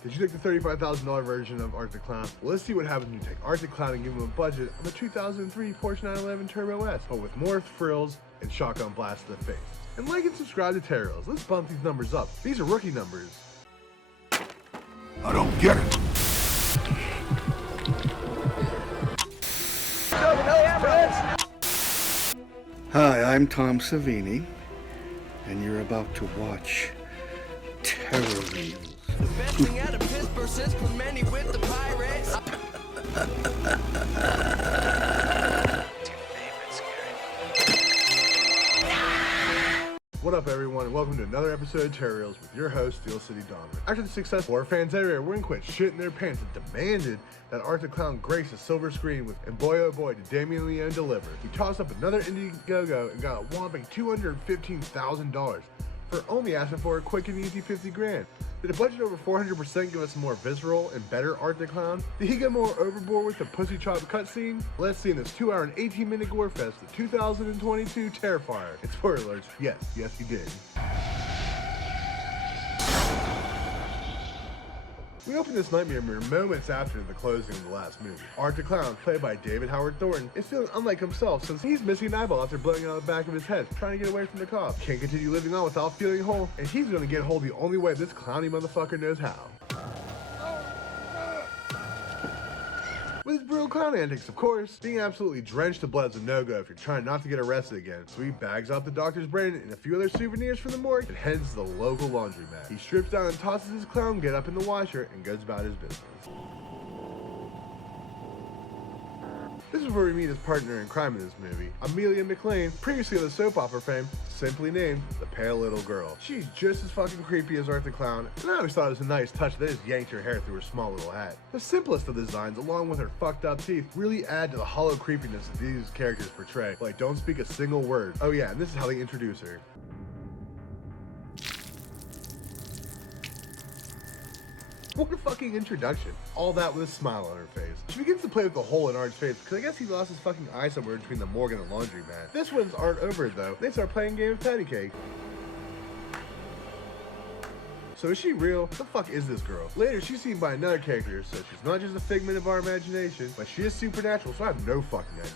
Did you take the $35,000 version of Art the Clown? Well, let's see what happens when you take Art the Clown and give him a budget on the 2003 Porsche 911 Turbo S, but with more frills and shotgun blasts to the face. And like and subscribe to Terrifier. Let's bump these numbers up. These are rookie numbers. I don't get it. Hi, I'm Tom Savini, and you're about to watch Terror Reels. The best thing out of Pittsburgh since Clemente with the Pirates. What up, everyone, and welcome to another episode of Terror Reels with your host, Steel City Donovan. After the success, horror fans everywhere wouldn't quit shitting their pants and demanded that Art the Clown grace a silver screen with, and boy oh boy, did Damien Leone deliver. He tossed up another Indiegogo and got a whopping $215,000 for only asking for a quick and easy 50 grand. Did a budget over 400% give us a more visceral and better Art the Clown? Did he get more overboard with the pussy chop cutscene? Let's see in this 2 hour and 18 minute gore fest, the 2022 Terrifier. And spoiler alerts, yes he did. We open this nightmare mirror moments after the closing of the last movie. Art the Clown, played by David Howard Thornton, is feeling unlike himself since he's missing an eyeball after blowing out the back of his head, trying to get away from the cops. Can't continue living on without feeling whole, and he's gonna get whole the only way this clowny motherfucker knows how. With his brutal clown antics, of course, being absolutely drenched to blood is a no-go if you're trying not to get arrested again. So he bags out the doctor's brain and a few other souvenirs from the morgue and heads to the local laundromat. He strips down and tosses his clown get up in the washer and goes about his business. This is where we meet his partner in crime in this movie, Amelia McLean, previously of the soap opera fame, simply named the Pale Little Girl. She's just as fucking creepy as Art the Clown, and I always thought it was a nice touch that just yanked her hair through her small little hat. The simplest of the designs, along with her fucked up teeth, really add to the hollow creepiness that these characters portray, like don't speak a single word. Oh yeah, and this is how they introduce her. What a fucking introduction. All that with a smile on her face. She begins to play with the hole in Art's face because I guess he lost his fucking eye somewhere between the morgue and the laundromat. This one's Art over it though. They start playing a game of patty cake. So is she real? What the fuck is this girl? Later, she's seen by another character, so she's not just a figment of our imagination, but she is supernatural, so I have no fucking idea.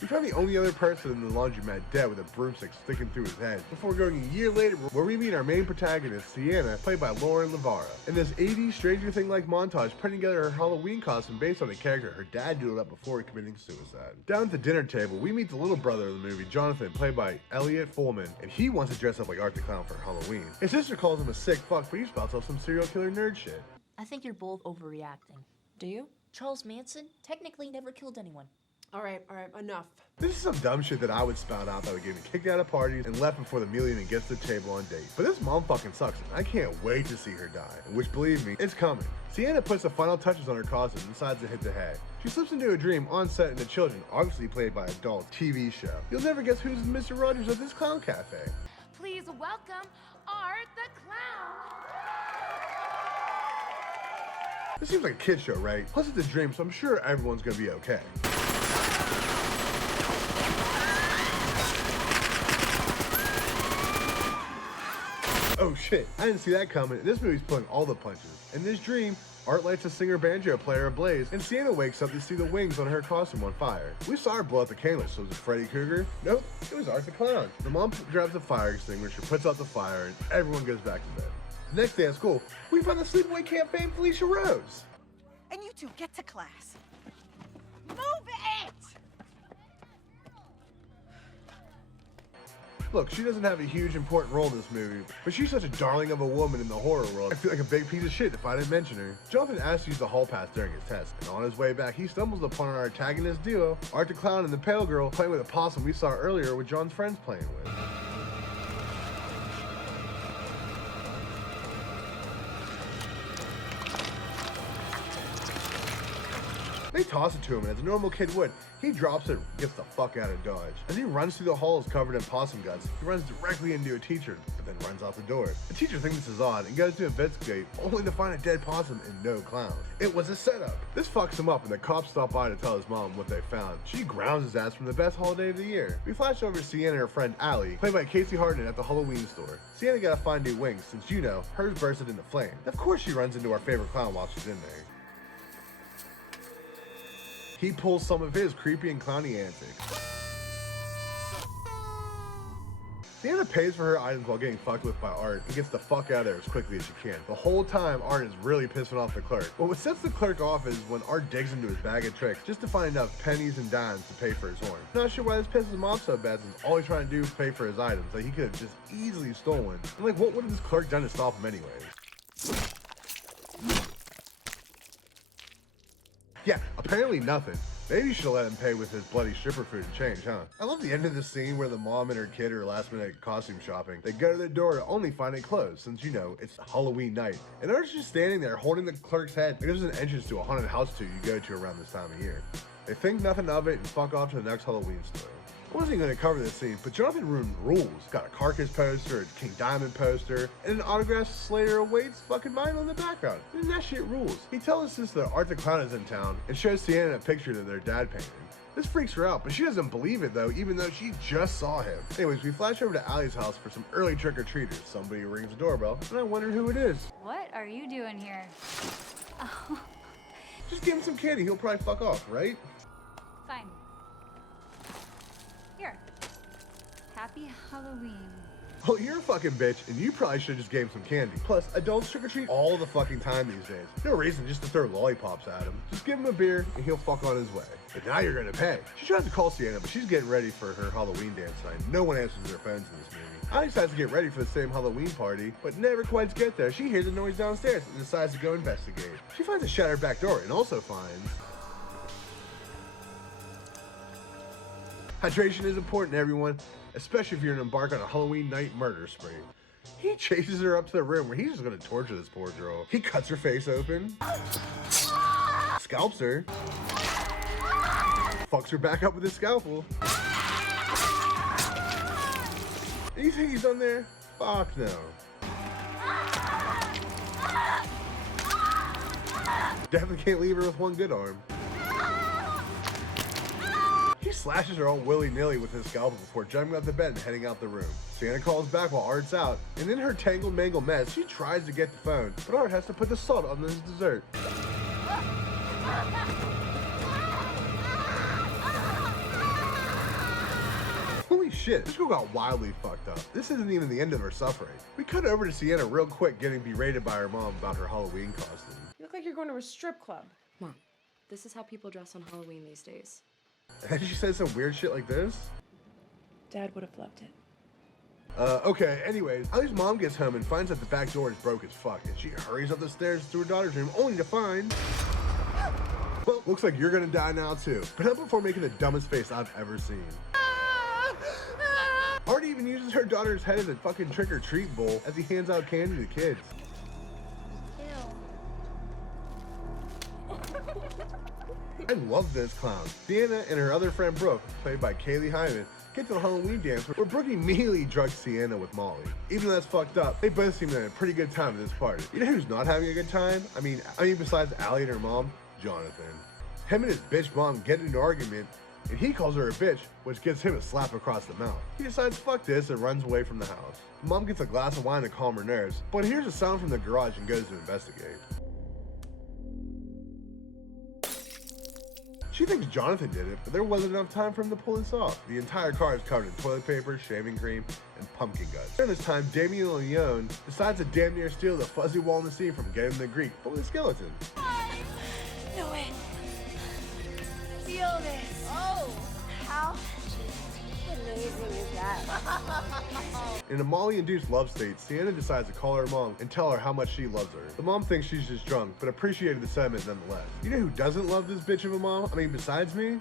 We find the only other person in the laundromat dead with a broomstick sticking through his head, before going a year later where we meet our main protagonist, Sienna, played by Lauren Lavara. In this 80s Stranger Thing-like montage, putting together her Halloween costume based on a character her dad doodled up before committing suicide. Down at the dinner table, we meet the little brother of the movie, Jonathan, played by Elliot Fullman, and he wants to dress up like Art the Clown for Halloween. His sister calls him a sick fuck, but he spouts off some serial killer nerd shit. I think you're both overreacting. Do you? Charles Manson technically never killed anyone. All right, enough. This is some dumb shit that I would spout out that would get me kicked out of parties and left before the meal even gets to the table on date. But this mom fucking sucks, and I can't wait to see her die. Which, believe me, it's coming. Sienna puts the final touches on her costume and decides to hit the hay. She slips into a dream on set in the children, obviously played by an adult TV show. You'll never guess who's Mr. Rogers at this clown cafe. Please welcome Art the Clown. This seems like a kid show, right? Plus it's a dream, so I'm sure everyone's gonna be okay. Oh shit, I didn't see that coming. This movie's pulling all the punches. In this dream, Art lights a singer banjo player ablaze, and Sienna wakes up to see the wings on her costume on fire. We saw her blow out the candle, so was it Freddy Krueger? Nope, it was Art the Clown. The mom grabs a fire extinguisher, puts out the fire, and everyone goes back to bed. The next day at school, we find the sleepaway camp fame Felicia Rose. And you two, get to class. Move it! Look, she doesn't have a huge important role in this movie, but she's such a darling of a woman in the horror world. I feel like a big piece of shit if I didn't mention her. Jonathan asks to use the hall pass during his test, and on his way back, he stumbles upon our antagonist duo, Art the Clown and the Pale Girl, playing with a possum we saw earlier with John's friends playing with. They toss it to him, and as a normal kid would, he drops it and gets the fuck out of Dodge. As he runs through the halls covered in possum guts, he runs directly into a teacher, but then runs out the door. The teacher thinks this is odd and goes to investigate, only to find a dead possum and no clown. It was a setup. This fucks him up, and the cops stop by to tell his mom what they found. She grounds his ass from the best holiday of the year. We flash over to Sienna and her friend Allie, played by Casey Harden, at the Halloween store. Sienna gotta find new wings, since you know, hers bursted into flame. Of course she runs into our favorite clown while she's in there. He pulls some of his creepy and clowny antics. Sienna pays for her items while getting fucked with by Art and gets the fuck out of there as quickly as she can. The whole time, Art is really pissing off the clerk. But what sets the clerk off is when Art digs into his bag of tricks just to find enough pennies and dimes to pay for his horn. Not sure why this pisses him off so bad, since all he's trying to do is pay for his items that he could have just easily stolen. And like, what would have this clerk done to stop him anyways? Yeah, apparently nothing. Maybe you should let him pay with his bloody stripper food and change, huh? I love the end of the scene where the mom and her kid are last minute costume shopping. They go to the door to only find it closed, since you know, it's Halloween night. And Art's just standing there holding the clerk's head. Like there's an entrance to a haunted house too you go to around this time of year. They think nothing of it and fuck off to the next Halloween store. I wasn't going to cover this scene, but Jonathan ruined rules. Got a Carcass poster, a King Diamond poster, and an autographed Slayer Awaits fucking mine on the background. And that shit rules. He tells us this that Art the Clown is in town and shows Sienna a picture that their dad painted. This freaks her out, but she doesn't believe it though, even though she just saw him. Anyways, we flash over to Allie's house for some early trick-or-treaters. Somebody rings the doorbell, and I wonder who it is. What are you doing here? Just give him some candy, he'll probably fuck off, right? Fine. Here. Happy Halloween. Well, you're a fucking bitch, and you probably should just gave him some candy. Plus, adults trick-or-treat all the fucking time these days. No reason just to throw lollipops at him. Just give him a beer, and he'll fuck on his way. But now you're gonna pay. She tries to call Sienna, but she's getting ready for her Halloween dance night. No one answers their phones in this movie. Allie decides to get ready for the same Halloween party, but never quite get there. She hears a noise downstairs and decides to go investigate. She finds a shattered back door and also finds... Hydration is important, everyone, especially if you're gonna embark on a Halloween night murder spree. He chases her up to the room where he's just gonna torture this poor girl. He cuts her face open, scalps her, fucks her back up with his scalpel. And you think he's done there? Fuck no. Definitely can't leave her with one good arm. He slashes her all willy-nilly with his scalpel before jumping out the bed and heading out the room. Sienna calls back while Art's out, and in her tangled mangled mess, she tries to get the phone, but Art has to put the salt on his dessert. Holy shit, this girl got wildly fucked up. This isn't even the end of her suffering. We cut over to Sienna real quick getting berated by her mom about her Halloween costume. You look like you're going to a strip club. Mom, this is how people dress on Halloween these days. And then she says some weird shit like this. Dad would have loved it. Okay, anyways, Allie's mom gets home and finds that the back door is broke as fuck, and she hurries up the stairs to her daughter's room only to find... Well, looks like you're gonna die now too, but not before making the dumbest face I've ever seen. Art even uses her daughter's head as a fucking trick-or-treat bowl as he hands out candy to kids. I love this clown. Sienna and her other friend Brooke, played by Kaylee Hyman, get to the Halloween dance where Brooke immediately drugs Sienna with Molly. Even though that's fucked up, they both seem to have a pretty good time at this party. You know who's not having a good time? I mean besides Allie and her mom, Jonathan. Him and his bitch mom get into an argument, and he calls her a bitch, which gives him a slap across the mouth. He decides fuck this and runs away from the house. Mom gets a glass of wine to calm her nerves, but hears a sound from the garage and goes to investigate. She thinks Jonathan did it, but there wasn't enough time for him to pull this off. The entire car is covered in toilet paper, shaving cream, and pumpkin guts. During this time, Damien Leone decides to damn near steal the fuzzy wall in the sea from Get Him the Greek, but with a skeleton. Do it. Feel this. Oh, how amazing is that? In a Molly-induced love state, Sienna decides to call her mom and tell her how much she loves her. The mom thinks she's just drunk, but appreciated the sentiment nonetheless. You know who doesn't love this bitch of a mom? I mean, besides me?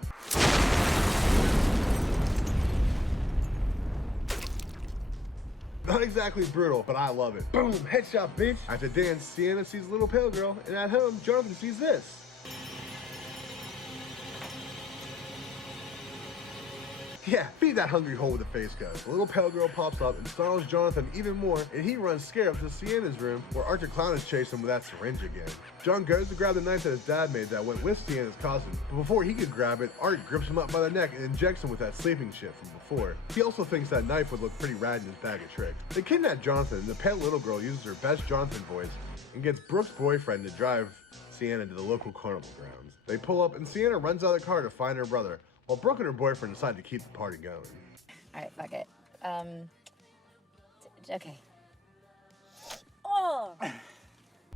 Not exactly brutal, but I love it. Boom, headshot, bitch. At the dance, Sienna sees a little pale girl, and at home, Jonathan sees this. Yeah, feed that hungry hole with a face gun. The little pale girl pops up and startles Jonathan even more, and he runs scared up to Sienna's room, where Art the Clown is chasing him with that syringe again. John goes to grab the knife that his dad made that went with Sienna's costume, but before he could grab it, Art grips him up by the neck and injects him with that sleeping shit from before. He also thinks that knife would look pretty rad in his bag of tricks. They kidnap Jonathan, and the pale little girl uses her best Jonathan voice and gets Brooke's boyfriend to drive Sienna to the local carnival grounds. They pull up, and Sienna runs out of the car to find her brother, while Brooke and her boyfriend decide to keep the party going. Alright, fuck it. Okay. Oh!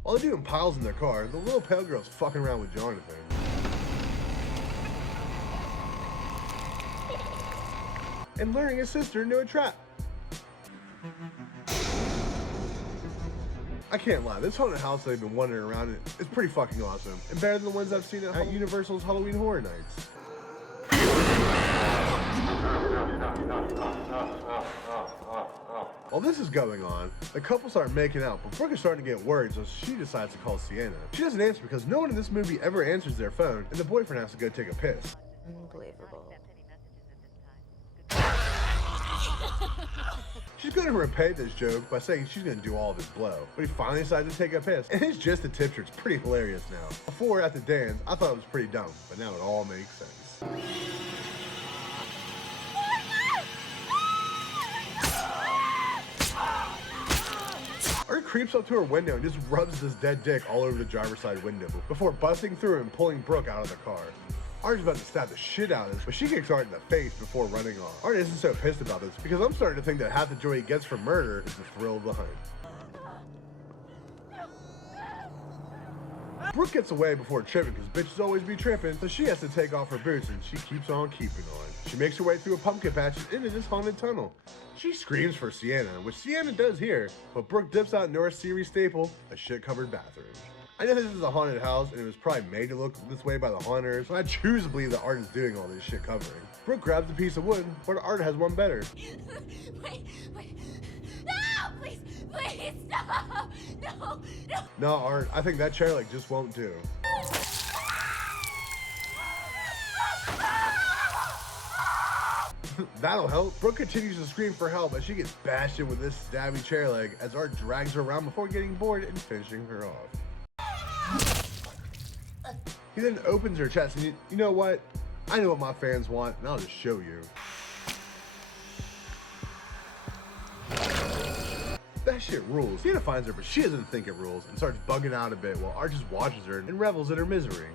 While they're doing piles in their car, the little pale girl's fucking around with Jonathan. And luring his sister into a trap. I can't lie, this haunted house they've been wandering around in is pretty fucking awesome, and better than the ones I've seen at Universal's Halloween Horror Nights. While this is going on, the couple start making out, but Brooke is starting to get worried, so she decides to call Sienna. She doesn't answer because no one in this movie ever answers their phone, and the boyfriend has to go take a piss. Unbelievable. She's going to repay this joke by saying she's going to do all of his blow, but he finally decides to take a piss, and it's just a tipster. It's pretty hilarious now. Before, at the dance, I thought it was pretty dumb, but now it all makes sense. Art creeps up to her window and just rubs this dead dick all over the driver's side window before busting through and pulling Brooke out of the car. Art's about to stab the shit out of this, but she kicks Art in the face before running off. Art isn't so pissed about this because I'm starting to think that half the joy he gets from murder is the thrill of the hunt. Brooke gets away before tripping because bitches always be tripping, so she has to take off her boots and she keeps on keeping on. She makes her way through a pumpkin patch and into this haunted tunnel. She screams for Sienna, which Sienna does hear, but Brooke dips out into our series staple, a shit-covered bathroom. I know this is a haunted house and it was probably made to look this way by the haunters, but I choose to believe that Art is doing all this shit covering. Brooke grabs a piece of wood, but Art has one better. Wait. No, please, stop. No. No, Art, I think that chair leg just won't do. That'll help. Brooke continues to scream for help as she gets bashed in with this stabby chair leg as Art drags her around before getting bored and finishing her off. He then opens her chest and you know what? I know what my fans want and I'll just show you. That shit rules. Sienna finds her, but she doesn't think it rules and starts bugging out a bit while Art just watches her and revels in her misery.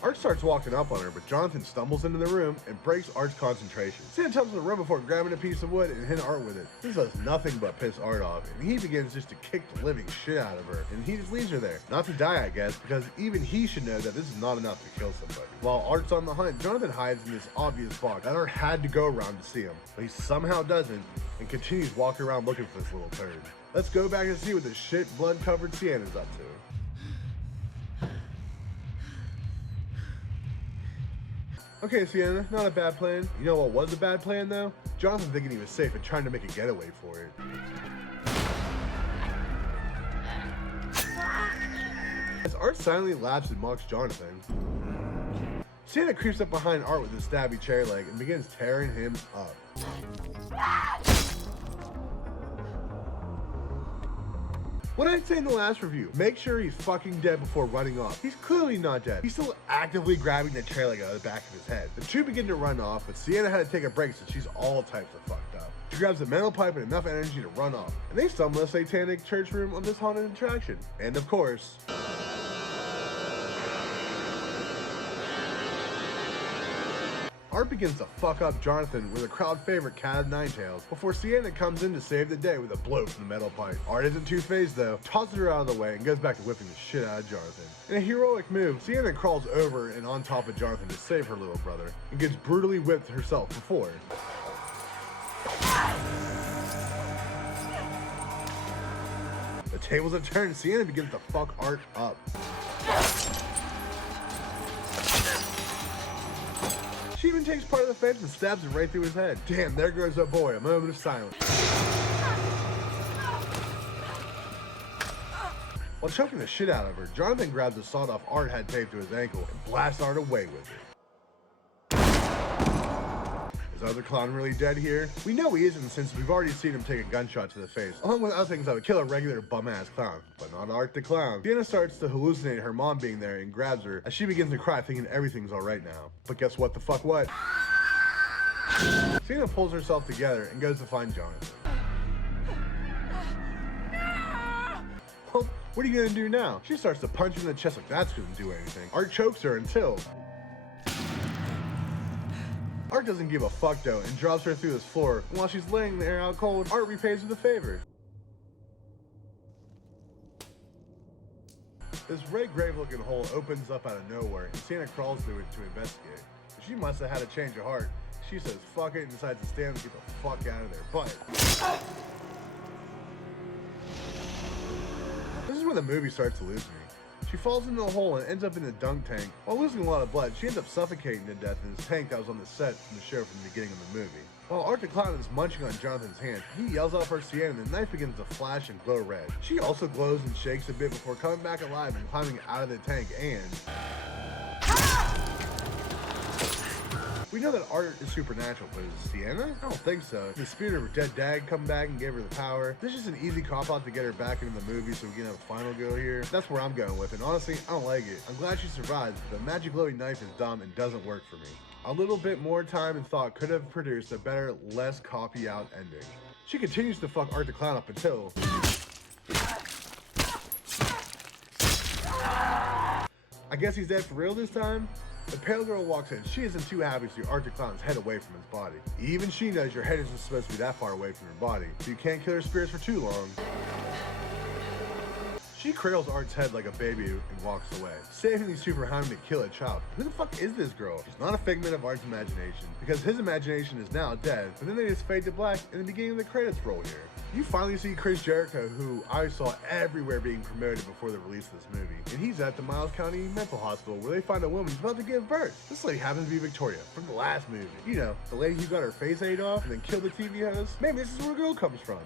Art starts walking up on her, but Jonathan stumbles into the room and breaks Art's concentration. Sienna jumps in the room before grabbing a piece of wood and hitting Art with it. This does nothing but piss Art off, and he begins just to kick the living shit out of her, and he just leaves her there. Not to die, I guess, because even he should know that this is not enough to kill somebody. While Art's on the hunt, Jonathan hides in this obvious box that Art had to go around to see him, but he somehow doesn't, and continues walking around looking for this little turd. Let's go back and see what this shit blood-covered Sienna's up to. Okay, Sienna, not a bad plan. You know what was a bad plan, though? Jonathan thinking he was safe and trying to make a getaway for it. As Art silently laughs and mocks Jonathan, Sienna creeps up behind Art with his stabby chair leg and begins tearing him up. What I'd say in the last review, make sure he's fucking dead before running off. He's clearly not dead. He's still actively grabbing the chair leg out of the back of his head. The two begin to run off, but Sienna had to take a break since she's all types of fucked up. She grabs a metal pipe and enough energy to run off, and they stumble in a satanic church room of this haunted attraction. And of course, Art begins to fuck up Jonathan with a crowd favorite cat of nine tails before Sienna comes in to save the day with a blow from the metal pipe. Art isn't too phased though, tosses her out of the way and goes back to whipping the shit out of Jonathan. In a heroic move, Sienna crawls over and on top of Jonathan to save her little brother and gets brutally whipped herself before. The tables have turned. Sienna begins to fuck Art up. She even takes part of the fence and stabs it right through his head. Damn, there goes that boy. A moment of silence. While choking the shit out of her, Jonathan grabs the sawed-off Art had taped to his ankle and blasts Art away with it. Is our other clown really dead here? We know he isn't since we've already seen him take a gunshot to the face, along with other things that would kill a regular bum-ass clown. But not Art the Clown. Sienna starts to hallucinate her mom being there and grabs her as she begins to cry, thinking everything's alright now. But guess what the fuck what? Sienna pulls herself together and goes to find Jonathan. Well, what are you gonna do now? She starts to punch him in the chest like that's gonna do anything. Art chokes her until... Art doesn't give a fuck though and drops her through this floor, and while she's laying there out cold, Art repays her the favor. This red grave-looking hole opens up out of nowhere, and Sienna crawls through it to investigate. But she must have had a change of heart. She says fuck it and decides to stand and get the fuck out of there. But this is when the movie starts to lose me. She falls into the hole and ends up in the dunk tank. While losing a lot of blood, she ends up suffocating to death in this tank that was on the set from the show from the beginning of the movie. While Art the Clown is munching on Jonathan's hand, he yells out for Sienna and the knife begins to flash and glow red. She also glows and shakes a bit before coming back alive and climbing out of the tank and... We know that Art is supernatural, but is Sienna? I don't think so. The spirit of her dead dad come back and gave her the power. This is just an easy cop-out to get her back into the movie so we can have a final go here. That's where I'm going with it. And honestly, I don't like it. I'm glad she survived, but the magic glowing knife is dumb and doesn't work for me. A little bit more time and thought could have produced a better, less copy-out ending. She continues to fuck Art the Clown up until... I guess he's dead for real this time? The pale girl walks in. She isn't too happy to see Art the Clown's head away from his body. Even she knows your head isn't supposed to be that far away from your body, so you can't kill her spirits for too long. She cradles Art's head like a baby and walks away, saving these two from having to kill a child. Who the fuck is this girl? She's not a figment of Art's imagination, because his imagination is now dead, but then they just fade to black in the beginning of the credits roll here. You finally see Chris Jericho, who I saw everywhere being promoted before the release of this movie. And he's at the Miles County Mental Hospital where they find a woman who's about to give birth. This lady happens to be Victoria from the last movie. You know, the lady who got her face ate off and then killed the TV host. Maybe this is where the girl comes from.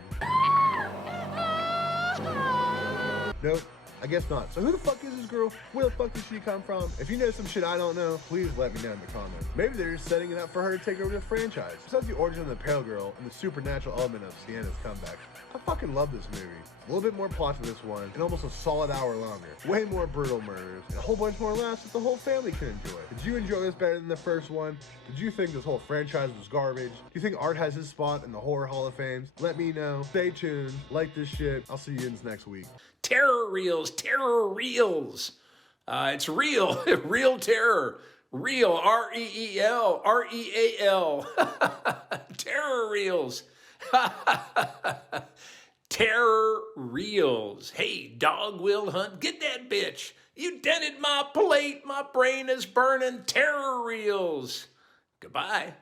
Nope. I guess not. So who the fuck is this girl? Where the fuck did she come from? If you know some shit I don't know, please let me know in the comments. Maybe they're just setting it up for her to take over the franchise. Besides the origin of the Pale Girl and the supernatural element of Sienna's comeback, I fucking love this movie. A little bit more plot to this one, and almost a solid hour longer. Way more brutal murders, and a whole bunch more laughs that the whole family can enjoy. Did you enjoy this better than the first one? Did you think this whole franchise was garbage? Do you think Art has his spot in the Horror Hall of Fame? Let me know. Stay tuned. Like this shit. I'll see you in next week. Terror reels, terror reels. It's real, real terror. Real, R-E-E-L, R-E-A-L. Terror reels. Terror reels. Hey, dog will hunt. Get that bitch. You dented my plate. My brain is burning. Terror reels. Goodbye.